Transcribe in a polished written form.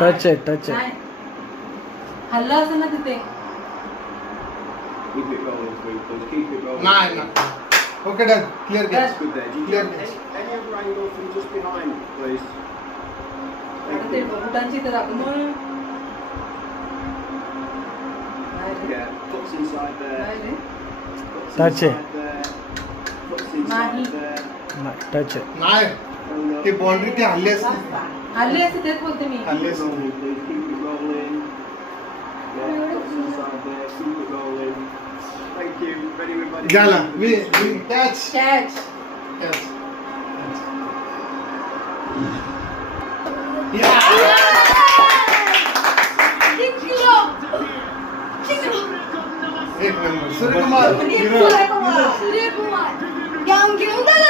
Touch आहे. हल्ला असं ना तिथे. Keep it rolling, Twinkle. Keep it rolling. नाही ना. Okay done. Clear That's get. good there. Do you Clear. get any other angle from just behind, please? आता ते बुटांची तर आपण Yeah, foot's inside there. Foot's Touch it. inside there. Foot's inside there. Touch आहे. नाही. Oh, no. ती boundary ती हल्ली असते. हल्ले असते तेच बोलते मी. हल्ली Keep it असते. rolling, please. Keep it rolling. Yeah, foot's inside there. Keep it rolling. Thank you. Ready, everybody? झाला. We catch. कॅच. कॅच. एक नंबर. सूर्यकुमार. सूर्यकुमार.